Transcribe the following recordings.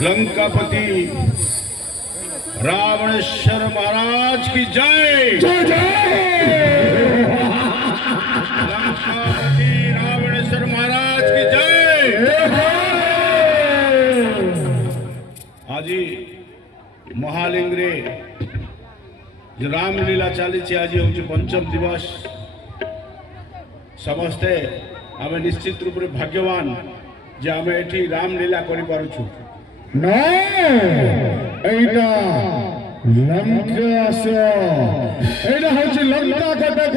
लंकापति रावणेश्वर महाराज की जय। लंकापति रावणेश्वर महाराज की जय। आज महालिंग रे रामलीला चली आज हूँ पंचम दिवस। समस्ते आम निश्चित रूप से भाग्यवान जे आम ये रामलीला कर पारुछु। लंका कटक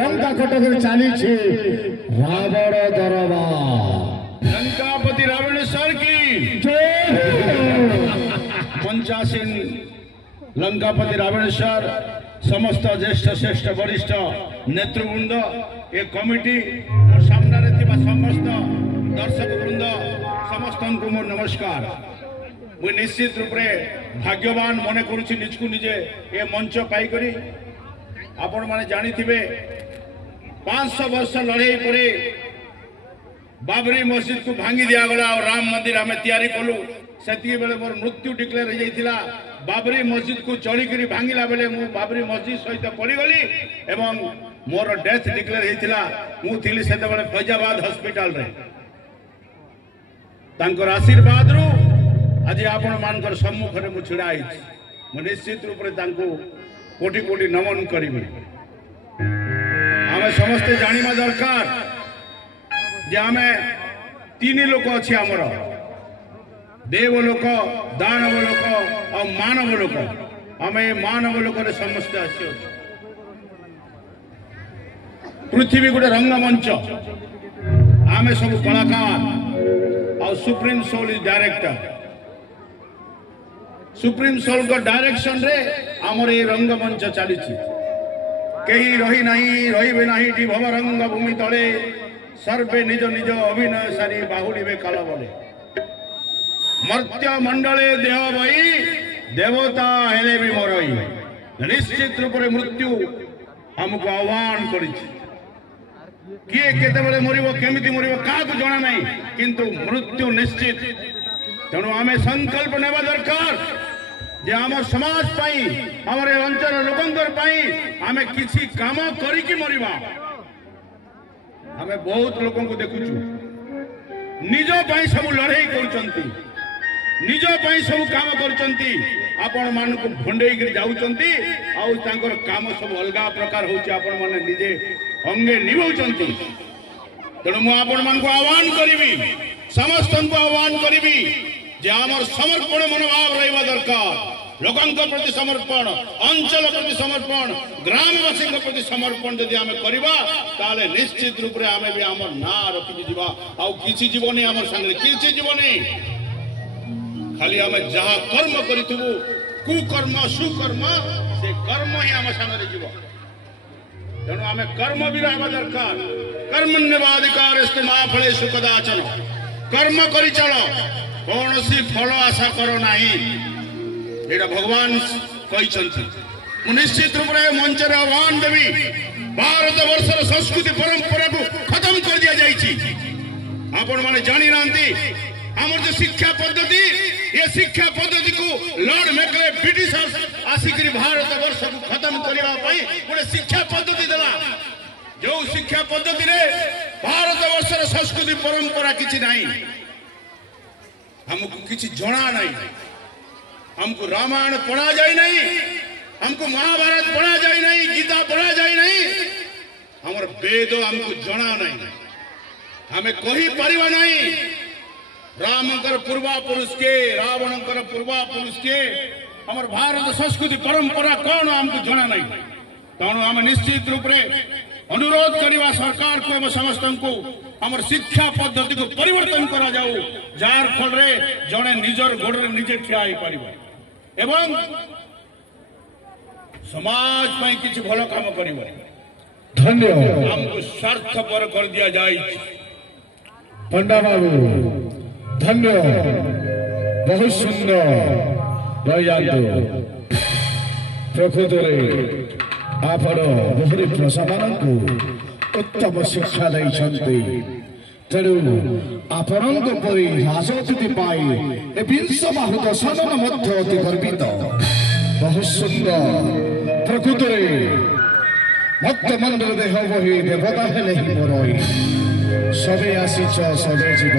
लंका कटक चली रावण दरबार लंकापति रावणेश्वर की पंचासीन लंकापति रावणेश्वर समस्त ज्येष्ठ श्रेष्ठ वरिष्ठ नेतृवृंद ए कमिटी और सामने समस्त दर्शक वृंद समस्त को मोर नमस्कार। मुझे निश्चित रूप से भाग्यवान मन करुच्ची निजकू निजे ए मंच पाई आपण माने जानी थिबे 500 वर्ष लड़ाई पर बाबरी मस्जिद को भांगी दिया गला और राम मंदिर आम तैयारी कलु। से बेले मोर मृत्यु डिक्लेयर हो जाता। बाबरी मस्जिद को चढ़ी भांगिला बेले मु बाबरी मस्जिद सहित पड़गली एवं मोर डेथ डिक्लेयर होता। मुझे से फैजाबाद हॉस्पिटल रे तांकर आशीर्वाद रु आज आपण मान सम्मुख में छिड़ा मु निश्चित रूप से कोटि कोटि नमन करी। आम समस्ते जानिबा दरकार जे आमे तीन लोक अच्छी आमर देवलोक दानव लोक और मानव लोक। आम मानव लोक समस्ते आसी पृथ्वी गोटे रंगमंच आम सब कलाकार और supreme soul is director. Supreme soul को डायरेक्शन रे आमर ये रंगमंच चली कहीं रही नहीं रही नहीं भव रंग भूमि तले सर्वे निज निज अभिनय सारी बाहुड़े काल बोले मर्त्य मंडले देह बही देवता हेले भी मरई। निश्चित रूप से मृत्यु हमको आह्वान कर किए केते मरब केमिति मरब क्या जना ना किंतु मृत्यु निश्चित। तेणु आम संकल्प नेबा दरकार जे आम समाज पाई आम अंचल लोकंकर पाई आम किसी काम करिकी मरिबा। आम बहुत लोगों को देखुचु निज पाई सब लड़ाई करुचंती निज पाई सब काम करुचंती आपण मान को भंडेई कर जाउचंती आउ तांकर काम सब अलगा प्रकार होची आपण माने निजे अंगे निभौचंती। तेणु मु आपण मान को आह्वान करिवि समस्त को आह्वान करिवि जे आमर समर्पण मनोभाव रहिबा दरकार। लोकंक प्रति समर्पण अंचल प्रति समर्पण ग्रामवासी प्रति समर्पण जदि आम करबा ताले निश्चित रूप से आम भी आम ना रखी जीवा आउ किछि जीवनी आम संगे किछि जीवनी खाली आम जहाँ कर्म करिथबु कुकर्म सुकर्म से कर्म ही आम संगे जीव। तेणु आम कर्म भी रहबा दरकार। कर्मण्यवाधिकार मा फलेषु कदाचन कर्म करि चल कौन सी फल आशा करो नहीं ये भगवान कही। निश्चित रूप से मंच आह्वान देवी भारत वर्षर संस्कृति परंपरा को खत्म कर दिया जाइए। आपण माने जानी नांती हमर जो शिक्षा पद्धति ये शिक्षा पद्धति को लॉर्ड मैकले ब्रिटिश आसिक भारत वर्ष को खत्म करने गोटे शिक्षा पद्धति देला। जो शिक्षा पद्धति रे भारत वर्षर संस्कृति परंपरा किसी नहीं हमको किसी जना नहीं। हमको रामायण पढ़ा जाए नहीं हमको महाभारत पढ़ा जाए नहीं गीता पढ़ा जाए नहीं हमर वेद हमको जना नहीं। हमें कही परिवा नहीं रामकर पूर्वा पुरुष के रावणकर पूर्वा पुरुष के हमर भारत संस्कृति परंपरा कौन हमको जना नहीं। तेणु आम निश्चित रूप से अनुरोध करवा सरकार को एवं समस्त को हमर शिक्षा पद्धति को परिवर्तन करा जाऊ जार फल रे जड़े निजर गोड़े निजे ठिया पार एवं समाज में किसी भल काम कर धन्यवाद हमको स्वार्थपर कर दिया जाए। पंडा बाबू धन्यवाद बहुत सुंदर प्रकृत आपण बहुरी प्रजा मान उत्तम शिक्षा देते तेणु आपणक परी राजअतिथि पाई ए विंश बाहुत सदन मध्य अति गर्वित बहुत सुंदर प्रकृत भक्त मंडल देह बही देवता हेले ही मोरई सबे आसीच सबे जीव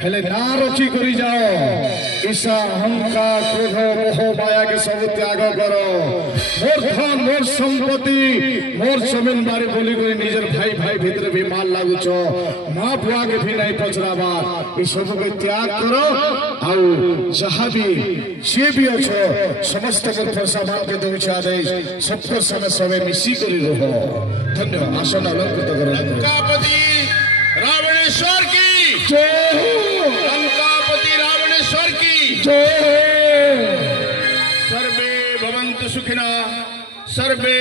हेले ना रखी करी जाओ ईशा अहंकार क्रोध मोह माया के सब त्याग करो मोर धन मोर संपत्ति मोर जमीन बारी बोली कोई निजर भाई भाई भीतर भी माल लागुच माँ बुआ के भी नहीं पचराबा ये सब के त्याग करो आउ जहाँ भी सी भी अच्छो समस्त को सामान के दौचा दे सबको समय समय मिसी करी रहो धन्यवाद आसन अलंकृत करो लंकापति रावणेश्वर की जय हो लंकापति रावणेश्वर की जय हो सर्वे भवन्तु सुखिनः सर्वे